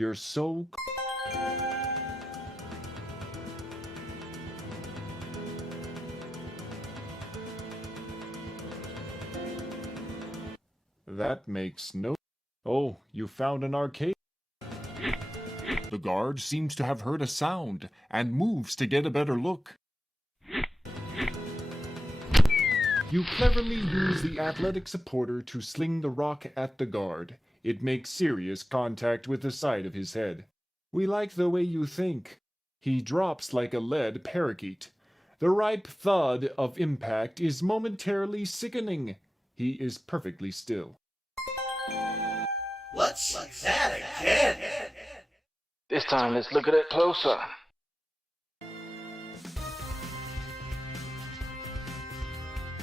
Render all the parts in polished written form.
You're so... That makes no... Oh, you found an arcade. The guard seems to have heard a sound and moves to get a better look. You cleverly use the athletic supporter to sling the rock at the guard. It makes serious contact with the side of his head. We like the way you think. He drops like a lead parakeet. The ripe thud of impact is momentarily sickening. He is perfectly still. Let's see that again. This time, let's look at it closer.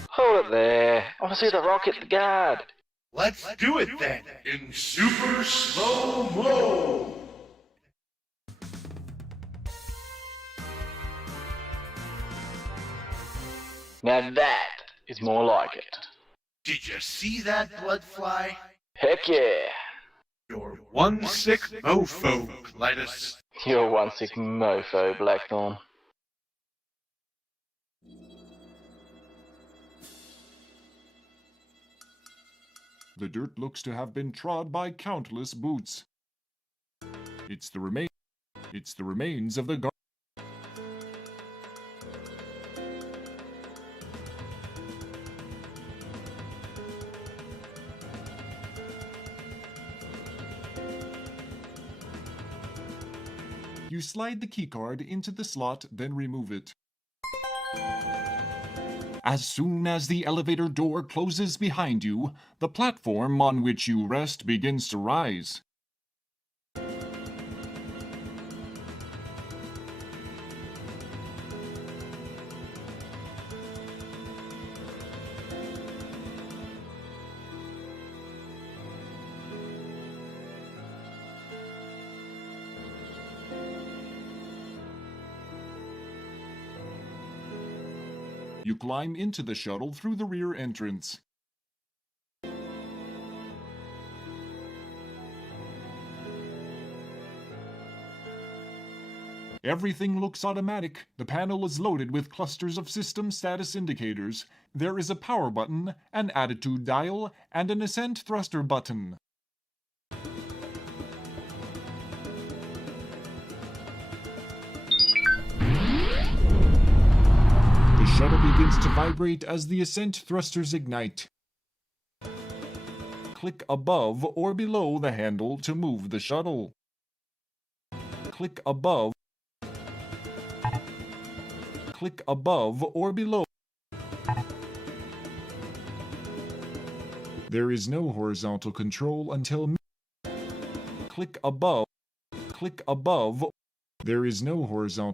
Hold it there. I want to see the rock hit the guard. Let's do it then, in super slow-mo. Now that is more like it. Did you see that, Bloodfly? Heck yeah. You're one sick mofo, Clytus. You're one sick mofo, Blackthorn. The dirt looks to have been trod by countless boots. It's the remains of the guard. You slide the keycard into the slot, then remove it. As soon as the elevator door closes behind you, the platform on which you rest begins to rise. You climb into the shuttle through the rear entrance. Everything looks automatic. The panel is loaded with clusters of system status indicators. There is a power button, an attitude dial, and an ascent thruster button. The shuttle begins to vibrate as the ascent thrusters ignite. Click above or below the handle to move the shuttle. Click above or below. There is no horizontal control until click above. There is no horizontal.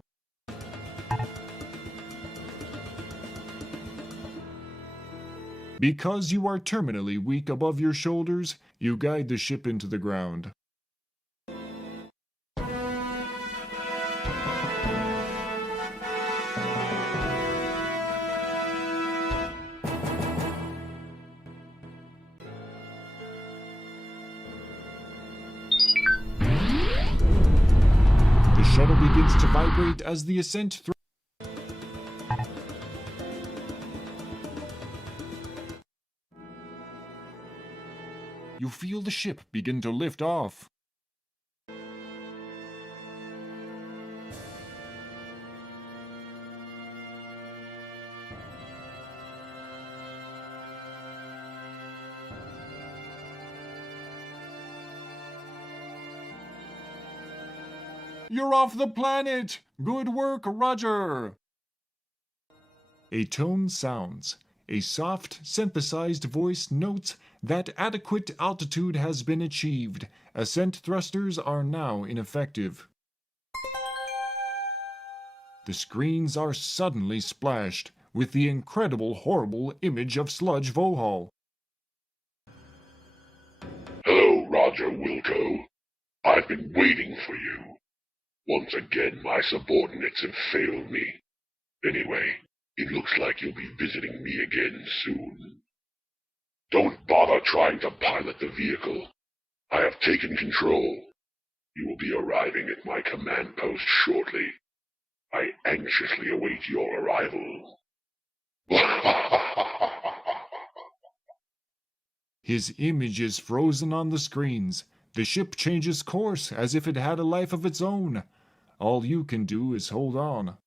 Because you are terminally weak above your shoulders, you guide the ship into the ground. The shuttle begins to vibrate as the ascent You feel the ship begin to lift off. You're off the planet! Good work, Roger! A tone sounds. A soft, synthesized voice notes that adequate altitude has been achieved. Ascent thrusters are now ineffective. The screens are suddenly splashed with the incredible, horrible image of Sludge Vohal. Hello, Roger Wilco. I've been waiting for you. Once again, my subordinates have failed me. Anyway, it looks like you'll be visiting me again soon. Don't bother trying to pilot the vehicle. I have taken control. You will be arriving at my command post shortly. I anxiously await your arrival. His image is frozen on the screens. The ship changes course as if it had a life of its own. All you can do is hold on.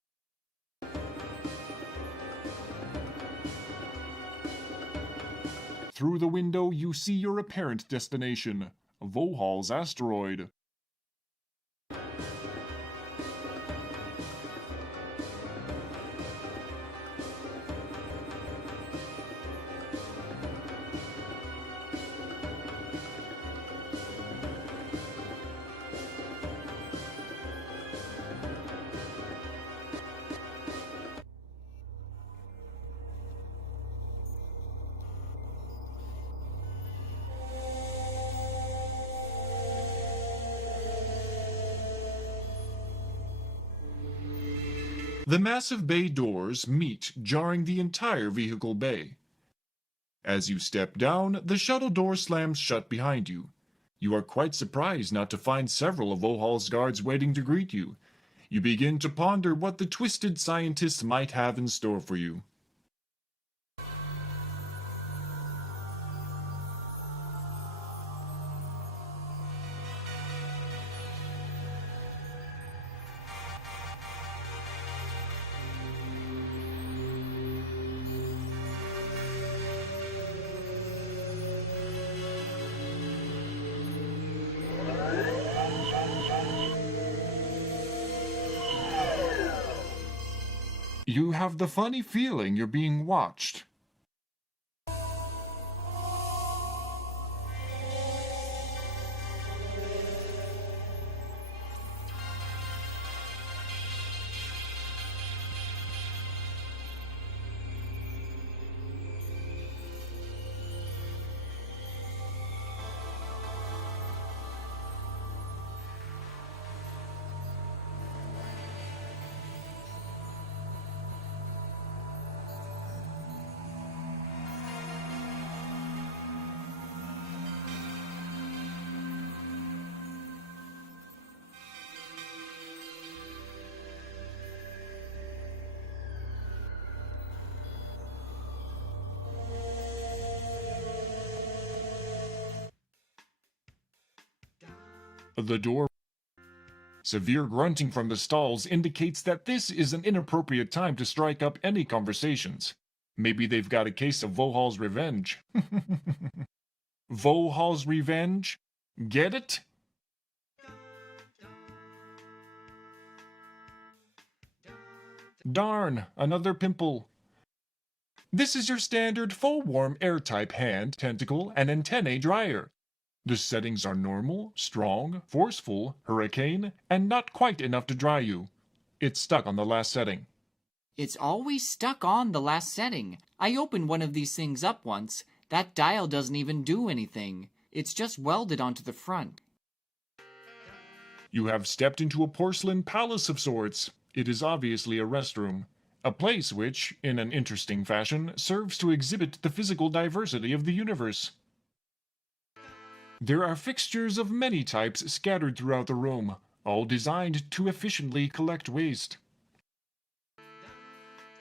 Through the window, you see your apparent destination, Vohal's asteroid. The massive bay doors meet, jarring the entire vehicle bay. As you step down, the shuttle door slams shut behind you. You are quite surprised not to find several of Vohal's guards waiting to greet you. You begin to ponder what the twisted scientists might have in store for you. You have the funny feeling you're being watched. The door. Severe grunting from the stalls indicates that this is an inappropriate time to strike up any conversations. Maybe they've got a case of Vohal's revenge. Vohal's revenge? Get it? Darn, another pimple. This is your standard full-warm air-type hand, tentacle, and antennae dryer. The settings are normal, strong, forceful, hurricane, and not quite enough to dry you. It's stuck on the last setting. It's always stuck on the last setting. I opened one of these things up once. That dial doesn't even do anything. It's just welded onto the front. You have stepped into a porcelain palace of sorts. It is obviously a restroom. A place which, in an interesting fashion, serves to exhibit the physical diversity of the universe. There are fixtures of many types scattered throughout the room, all designed to efficiently collect waste.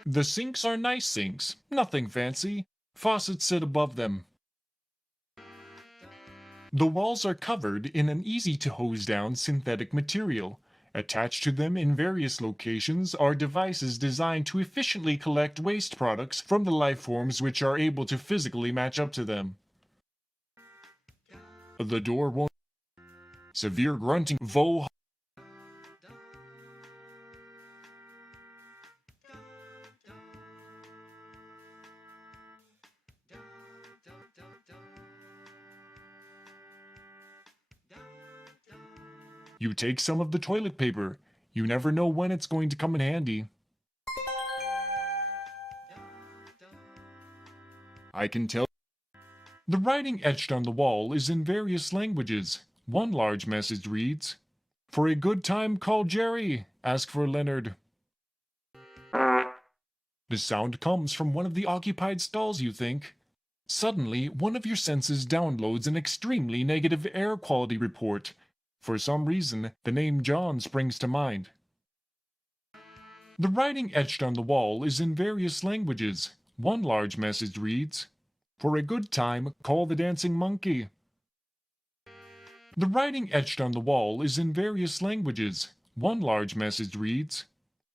The sinks are nice sinks, nothing fancy. Faucets sit above them. The walls are covered in an easy-to-hose-down synthetic material. Attached to them in various locations are devices designed to efficiently collect waste products from the life forms which are able to physically match up to them. The door won't. Severe grunting. Vohal. You take some of the toilet paper. You never know when it's going to come in handy. I can tell. The writing etched on the wall is in various languages. One large message reads, "For a good time, call Jerry. Ask for Leonard." The sound comes from one of the occupied stalls, you think. Suddenly, one of your senses downloads an extremely negative air quality report. For some reason, the name John springs to mind. The writing etched on the wall is in various languages. One large message reads, "For a good time, call the dancing monkey." The writing etched on the wall is in various languages. One large message reads,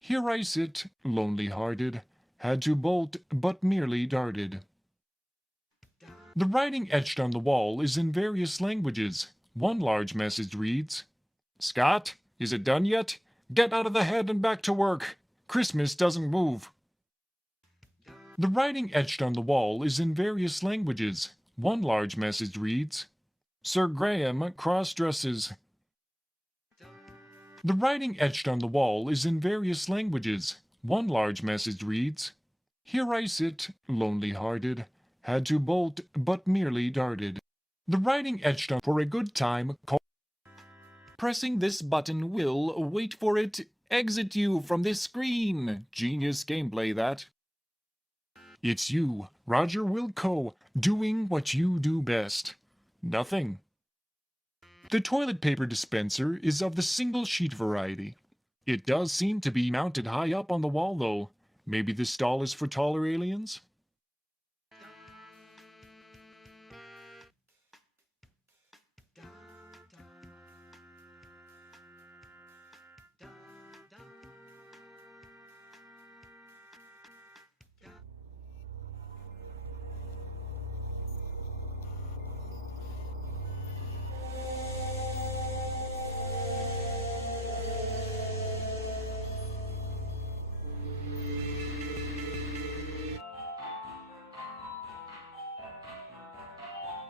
"Here I sit, lonely-hearted, had to bolt, but merely darted." The writing etched on the wall is in various languages. One large message reads, "Scott, is it done yet? Get out of the head and back to work. Christmas doesn't move." The writing etched on the wall is in various languages. One large message reads, "Sir Graham cross-dresses." The writing etched on the wall is in various languages. One large message reads, "Here I sit, lonely-hearted, had to bolt, but merely darted." The writing etched on "For a good time, call." Pressing this button will, wait for it, exit you from this screen. Genius gameplay, that. It's you, Roger Wilco, doing what you do best. Nothing. The toilet paper dispenser is of the single sheet variety. It does seem to be mounted high up on the wall, though. Maybe this stall is for taller aliens?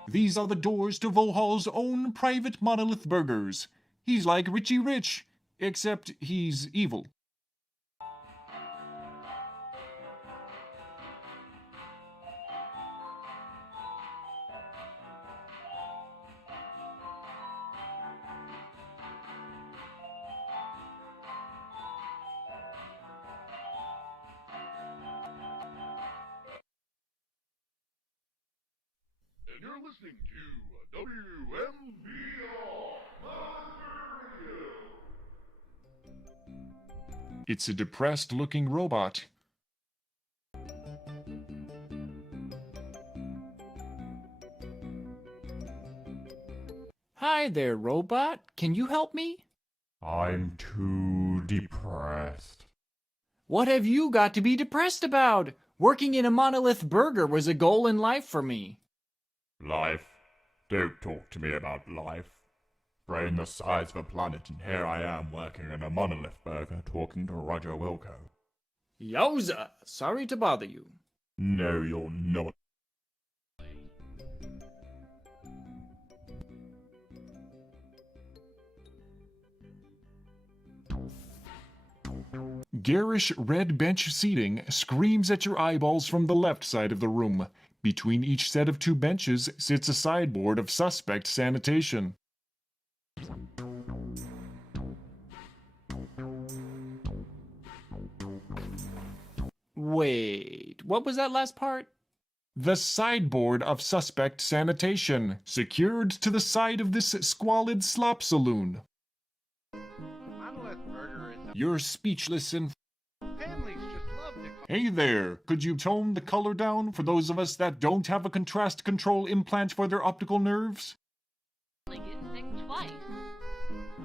These are the doors to Vohal's own private monolith burgers. He's like Richie Rich, except he's evil. And you're listening to WMBR Radio. It's a depressed-looking robot. Hi there, robot. Can you help me? I'm too depressed. What have you got to be depressed about? Working in a monolith burger was a goal in life for me. Life? Don't talk to me about life. Brain the size of a planet, and here I am working in a monolith burger talking to Roger Wilco. Yowza! Sorry to bother you. No, you're not. Garish red bench seating screams at your eyeballs from the left side of the room. Between each set of two benches sits a sideboard of suspect sanitation. Wait, what was that last part? The sideboard of suspect sanitation, secured to the side of this squalid slop saloon. Monolith Burger is You're speechless and... families just love to call Hey there, could you tone the color down for those of us that don't have a contrast control implant for their optical nerves? Only get sick twice.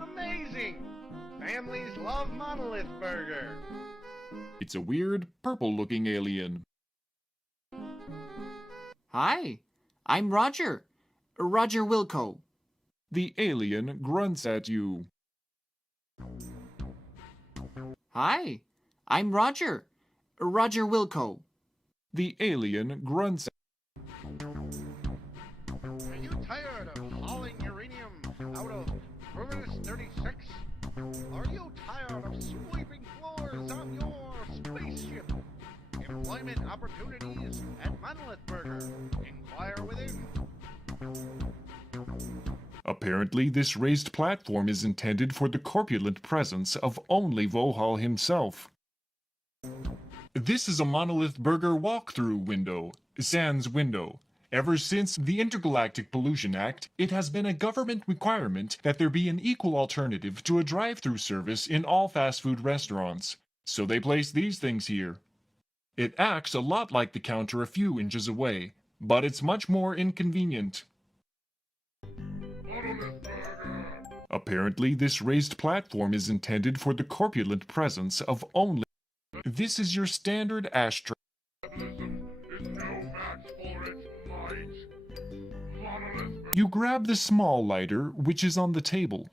amazing. Families love Monolith Burger. It's a weird, purple-looking alien. Hi, I'm Roger. Roger Wilco. The alien grunts at you. Hi, I'm Roger. Roger Wilco. The alien grunts Are you tired of hauling uranium out of Terminus 36? Are you tired of sweeping floors on your spaceship? Employment opportunities at Monolith Burger. Inquire within. Apparently, this raised platform is intended for the corpulent presence of only Vohal himself. This is a Monolith Burger walkthrough window, sans window, Ever since the Intergalactic Pollution Act, it has been a government requirement that there be an equal alternative to a drive-through service in all fast food restaurants. So they place these things here. It acts a lot like the counter a few inches away, but it's much more inconvenient. Apparently, this raised platform is intended for the corpulent presence of only. This is your standard ashtray. You grab the small lighter, which is on the table.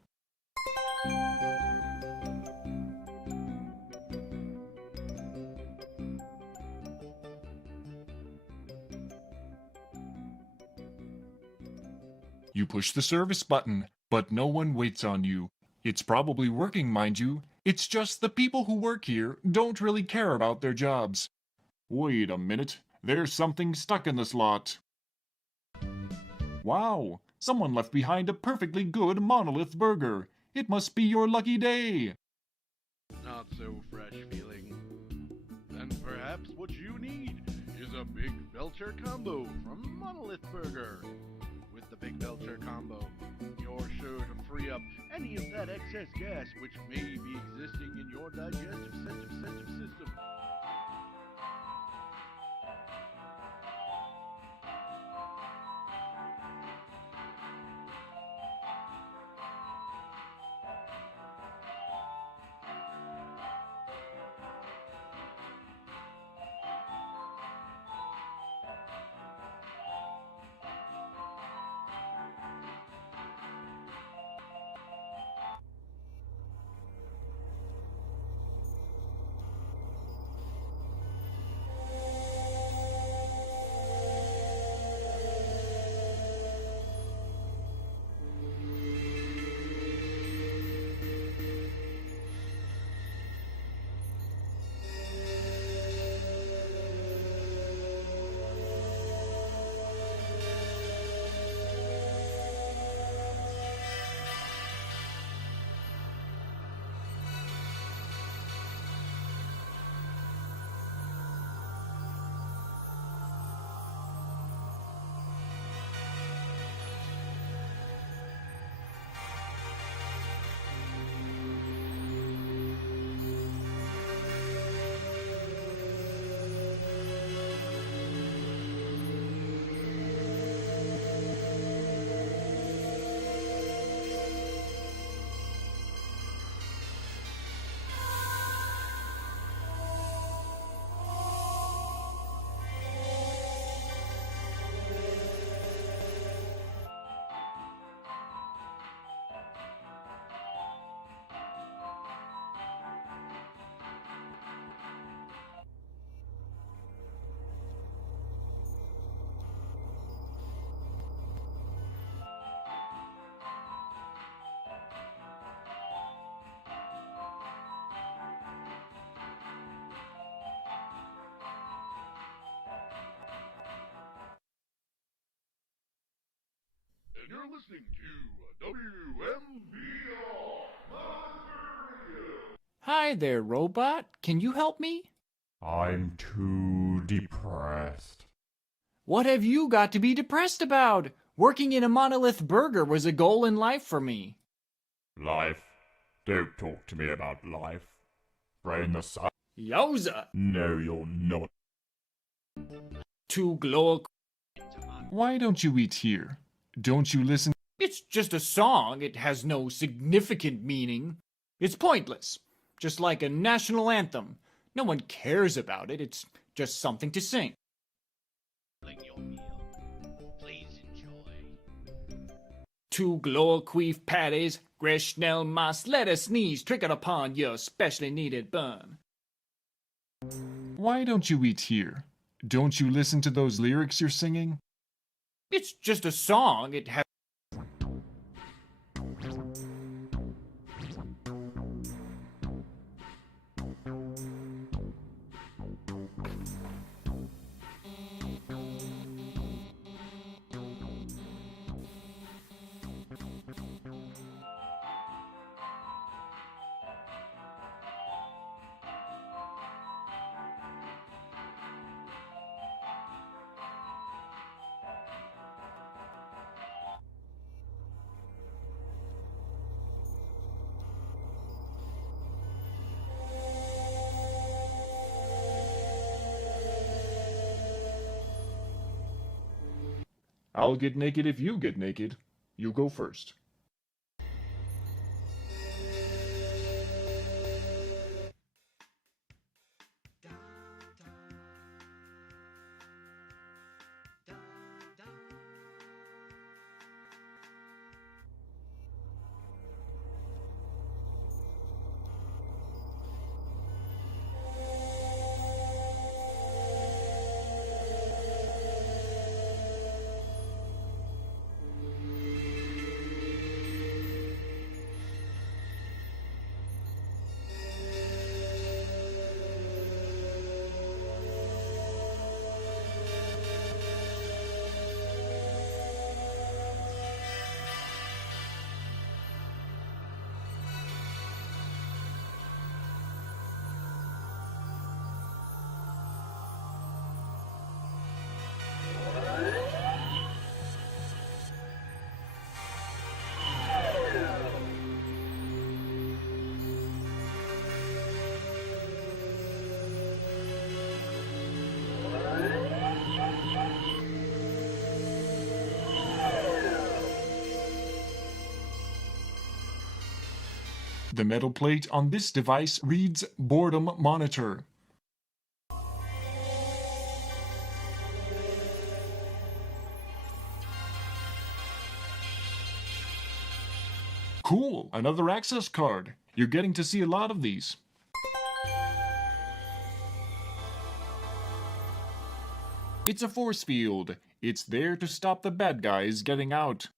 You push the service button, but no one waits on you. It's probably working, mind you. It's just the people who work here don't really care about their jobs. Wait a minute, there's something stuck in the slot. Wow, someone left behind a perfectly good monolith burger. It must be your lucky day. Not so fresh feeling. Then perhaps what you need is a Big Belcher combo from Monolith Burger. With the Big Belcher combo, you're sure to free up any of that excess gas which may be existing in your digestive system. And you're listening to WMBR Radio. Hi there, robot. Can you help me? I'm too depressed. What have you got to be depressed about? Working in a monolith burger was a goal in life for me. Life? Don't talk to me about life. Brain the size. Yowza! No, you're not. To glow. Why don't you eat here? Don't you listen? It's just a song. It has no significant meaning. It's pointless. Just like a national anthem. No one cares about it. It's just something to sing. Your meal. Please enjoy. Two glow-queef patties, Grishnell mas, let us sneeze, trick it upon your specially needed bun. Why don't you eat here? Don't you listen to those lyrics you're singing? It's just a song. It has. I'll get naked if you get naked. You go first. The metal plate on this device reads Boredom Monitor. Cool, another access card. You're getting to see a lot of these. It's a force field. It's there to stop the bad guys getting out.